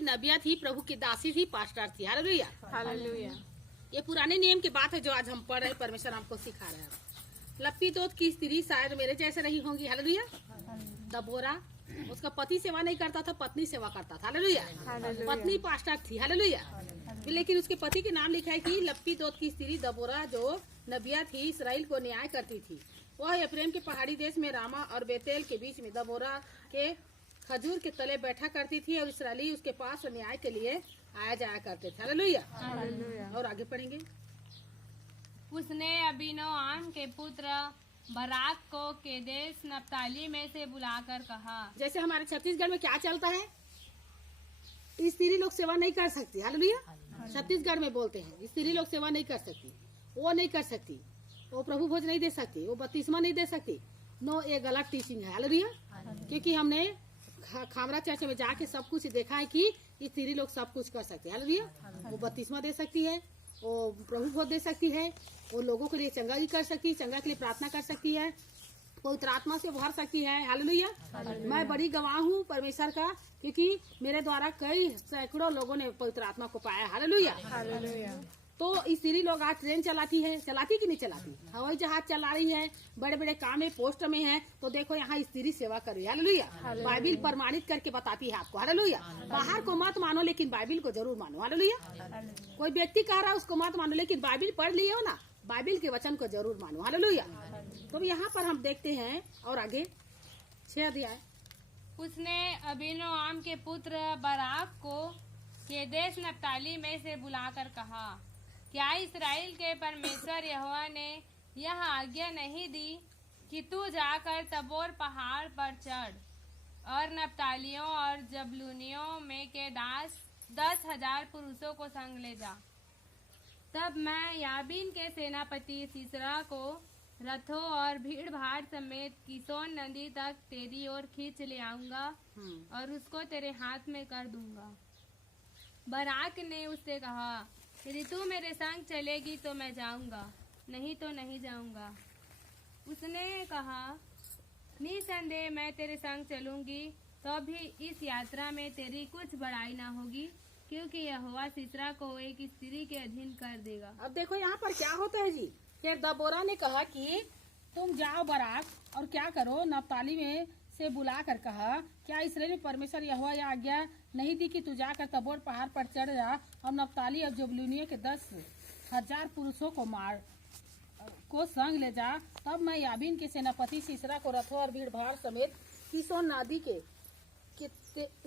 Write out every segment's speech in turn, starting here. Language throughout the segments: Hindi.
कि नबिया थी, प्रभु की दासी थी, पास्टर थी। Hallelujah, hallelujah. ये पुराने नियम की बात है जो आज हम पढ़ रहे, परमेश्वर हमको सिखा रहा है। लप्पीदोत की स्त्री शायद मेरे जैसे नहीं होंगी। हालेलुया। दबोरा उसका पति सेवा नहीं करता था, पत्नी सेवा करता था। हालेलुया। पत्नी पास्टर थी। हालेलुया। लेकिन उसके पति के नाम लिखा है कि लप्पीदोत की स्त्री दबोरा जो नबिया थी, इसराइल को न्याय करती थी। वह एफ्रेम के पहाड़ी देश में रामा और बेतेल के बीच में दबोरा के खजूर के तले बैठा करती थी और इसराइली उसके पास न्याय के लिए आया जाया करते थे। हालेलुया। और आगे पढ़ेंगे। उसने अबीनोआम के पुत्र बराक को केदेश नप्ताली में से बुलाकर कहा। जैसे हमारे छत्तीसगढ़ में क्या चलता है, स्त्री लोग सेवा नहीं कर सकती। हालेलुया। छत्तीसगढ़ में बोलते हैं स्त्री लोग सेवा नहीं कर सकती, वो नहीं कर सकती, वो प्रभु भोज नहीं दे सकती, वो बत्तीसमा नहीं दे सकती। नो, ये गलत टीचिंग है। हालेलुया। क्योंकि हमने खामरा चर्च में जाके सब कुछ देखा है कि स्त्री लोग सब कुछ कर सकती है। हालेलुया। वो बत्तीसमा दे सकती है, वो प्रभु भोज दे सकती है, वो लोगों के लिए चंगा भी कर सकती है, चंगा के लिए प्रार्थना कर सकती है, पवित्र आत्मा से भर सकती है। हालेलुया। मैं बड़ी गवाह हूँ परमेश्वर का, क्योंकि मेरे द्वारा कई सैकड़ों लोगों ने पवित्र आत्मा को पाया। हालेलुया। तो स्त्री लोग आज ट्रेन चलाती है, चलाती कि नहीं चलाती, हवाई जहाज चला रही है, बड़े बड़े काम में पोस्ट में है, तो देखो यहाँ स्त्री सेवा कर रही है। हालेलुया। बाइबिल प्रमाणित करके बताती है आपको। हालेलुया। बाहर को मत मानो, लेकिन बाइबिल को जरूर मानो। हालेलुया। कोई व्यक्ति कह रहा है उसको मत मानो, लेकिन बाइबिल पढ़ लिए हो ना, बाइबिल के वचन को जरूर मानो। हालेलुया। तो यहाँ पर हम देखते हैं और आगे 6 अध्याय। उसने अबीनोआम के पुत्र बराक को केदेश नप्ताली में से बुलाकर कहा, क्या इस्राएल के परमेश्वर यहोवा ने यह आज्ञा नहीं दी कि तू जाकर तबोर पहाड़ पर चढ़ और नप्तालियों और जबलूनियों में के 10,000 पुरुषों को संग ले जा। तब मैं याबीन के सेनापति सीसरा को रथों और भीड़ भाड़ समेत किसोन नदी तक तेरी ओर खींच ले आऊंगा और उसको तेरे हाथ में कर दूंगा। बराक ने उससे कहा, यदि तू मेरे संग चलेगी तो मैं जाऊंगा, नहीं तो नहीं जाऊंगा। उसने कहा, निसंदेह मैं तेरे संग चलूंगी, तो भी इस यात्रा में तेरी कुछ बड़ाई ना होगी, क्योंकि यहोवा सीसरा को एक स्त्री के अधीन कर देगा। अब देखो यहाँ पर क्या होता है जी, फिर दबोरा ने कहा कि तुम जाओ बराक और क्या करो, नप्ताली में से बुला कर कहा, क्या इसराइल में परमेश्वर यहोवा यह आज्ञा नहीं दी कि तू जाकर तबोर पहाड़ पर चढ़ जा और नप्ताली और जबलूनियों के 10,000 पुरुषों को संग ले जा। तब मैं याबीन के सेनापति सीसरा को रथों और भीड़ भाड़ समेत किसोन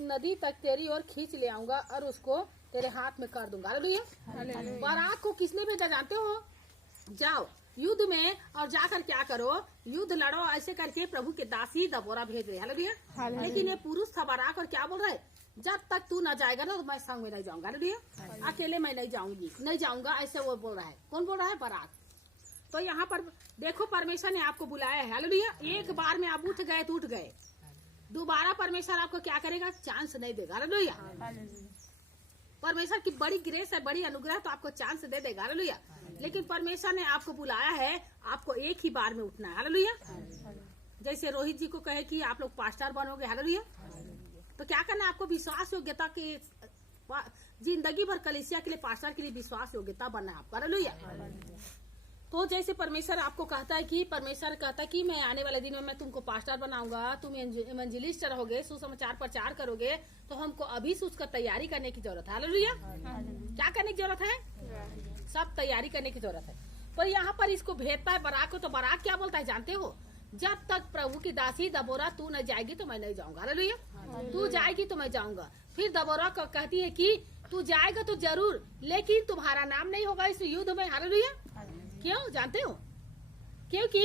नदी तक तेरी ओर खींच ले आऊंगा और उसको तेरे हाथ में कर दूंगा। हालेलुया। बराक को किसने भेजा जानते हो? जाओ युद्ध में और जाकर क्या करो, युद्ध लड़ो, ऐसे करके प्रभु के दासी दबोरा भेज रहे। हालेलुया। लेकिन ये पुरुष था बराक और क्या बोल रहे, जब तक तू न जाएगा ना तो मैं संग में नहीं जाऊंगा। हालेलुया। अकेले मैं नहीं जाऊंगा, ऐसे वो बोल रहा है। कौन बोल रहा है? बराक। तो यहाँ पर देखो परमेश्वर ने आपको बुलाया है। हालेलुया। एक बार में आप उठ गए तो उठ गए, दोबारा परमेश्वर आपको क्या करेगा, चांस नहीं देगा। हालेलुया। परमेश्वर की बड़ी ग्रेस है, बड़ी अनुग्रह, तो आपको चांस दे देगा। हालेलुया। लेकिन परमेश्वर ने आपको बुलाया है, आपको एक ही बार में उठना है। हालेलुया। जैसे रोहित जी को कहे कि आप लोग पास्टर बनोगे। हालेलुया। तो क्या करना है आपको, विश्वास योग्यता की जिंदगी भर कलीसिया के लिए, पास्टर के लिए विश्वास योग्यता बनना है आपको। हालेलुया। तो जैसे परमेश्वर आपको कहता है कि परमेश्वर कहता है कि मैं आने वाले दिन में मैं तुमको पास्टर बनाऊंगा, तुम इवेंजलिस्ट रहोगे, सुसमाचार प्रचार करोगे, तो हमको अभी से उसका तैयारी करने की जरूरत है। हालेलुया। क्या करने की जरूरत है? सब तैयारी करने की जरूरत है। पर यहाँ पर इसको भेजता है बराक को, तो बराक क्या बोलता है जानते हो? जब तक प्रभु की दासी दबोरा तू न जाएगी तो मैं नहीं जाऊंगा। हालेलुया। तू जाएगी तो मैं जाऊंगा। फिर दबोरा कहती है कि तू जाएगा तो जरूर, लेकिन तुम्हारा नाम नहीं होगा इस युद्ध में। हालेलुया। क्यों जानते हो? क्योंकि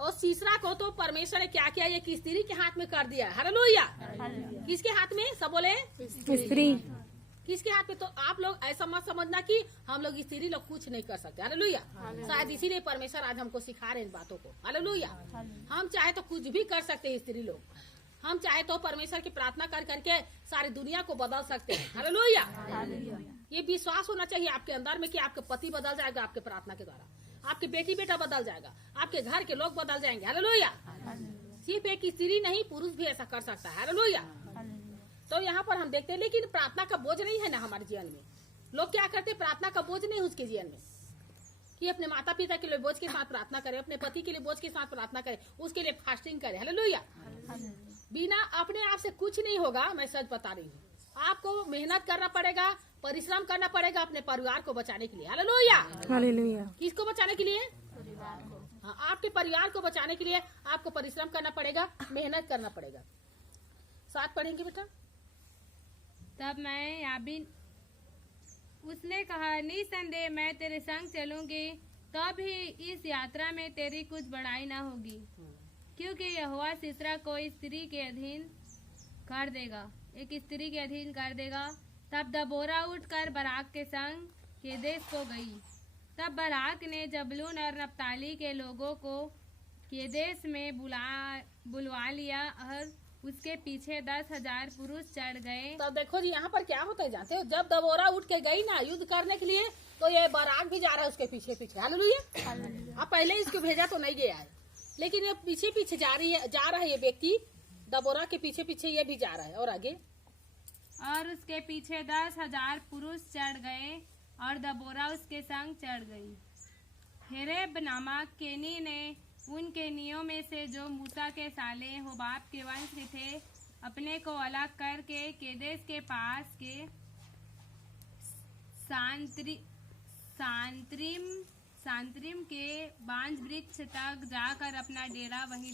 और सीसरा को तो परमेश्वर ने क्या किया, ये स्त्री के हाथ में कर दिया। हालेलुया। किसके हाथ में? सब बोले स्त्री। किसके हाथ में? तो आप लोग ऐसा मत समझना कि हम लोग स्त्री लोग कुछ नहीं कर सकते। हालेलुया। शायद इसीलिए परमेश्वर आज हमको सिखा रहे हैं इन बातों को। हालेलुया। हम चाहे तो कुछ भी कर सकते हैं स्त्री लोग, हम चाहे तो परमेश्वर की प्रार्थना कर करके सारी दुनिया को बदल सकते हैं। हालेलुया। ये विश्वास होना चाहिए आपके अंदर में कि आपके पति बदल जाएगा आपके प्रार्थना के द्वारा, आपके बेटी बेटा बदल जाएगा, आपके घर के लोग बदल जाएंगे। हालेलुया। सिर्फ एक स्त्री नहीं, पुरुष भी ऐसा कर सकता है। हालेलुया। तो यहाँ पर हम देखते हैं, लेकिन प्रार्थना का बोझ नहीं है ना हमारे जीवन में। लोग क्या करते, प्रार्थना का बोझ नहीं उसके जीवन में, कि अपने माता पिता के लिए बोझ के साथ प्रार्थना करे, अपने पति के लिए बोझ के साथ प्रार्थना करे, उसके लिए फास्टिंग करे। हालेलुया। बिना अपने आप से कुछ नहीं होगा, मैं सच बता रही हूँ। आपको मेहनत करना पड़ेगा, परिश्रम करना पड़ेगा अपने परिवार को बचाने के लिए। हालेलुया। हालेलुया। किसको बचाने के लिए? हाँ, आपके परिवार को बचाने के लिए आपको परिश्रम करना पड़ेगा, मेहनत करना पड़ेगा। साथ पढ़ेंगे बेटा। तब मैं याबीन उसने कहा, निसंदेह मैं तेरे संग चलूंगी, तब ही इस यात्रा में तेरी कुछ बड़ाई न होगी, क्योंकि यहोवा सिसरा को स्त्री के अधीन कर देगा, एक स्त्री के अधीन कर देगा। तब दबोरा उठकर बराक के संग केदेश को गई। तब बराक ने जबलून और नप्ताली के लोगों को केदेश में बुलवा लिया और उसके पीछे 10,000 पुरुष चढ़ गए। तो देखो जी यहाँ पर क्या होता है जानते हो, जब दबोरा उठ के गई ना युद्ध करने के लिए, तो ये बराक भी जा रहा है उसके पीछे पीछे। हालेलुया। अब पहले इसको भेजा तो नहीं गया है, लेकिन ये पीछे पीछे जा रहा है ये व्यक्ति, दबोरा के पीछे पीछे ये भी जा रहा है। और आगे, और उसके पीछे 10,000 पुरुष चढ़ गए और दबोरा उसके संग चढ़ गई। हेरेब नामक केनी ने उन केनियों में से जो मूसा के साले होबाब के वंश के थे अपने को अलग करके केदेश के पास के सांत्रिम के बांज वृक्ष तक जाकर अपना डेरा वहीं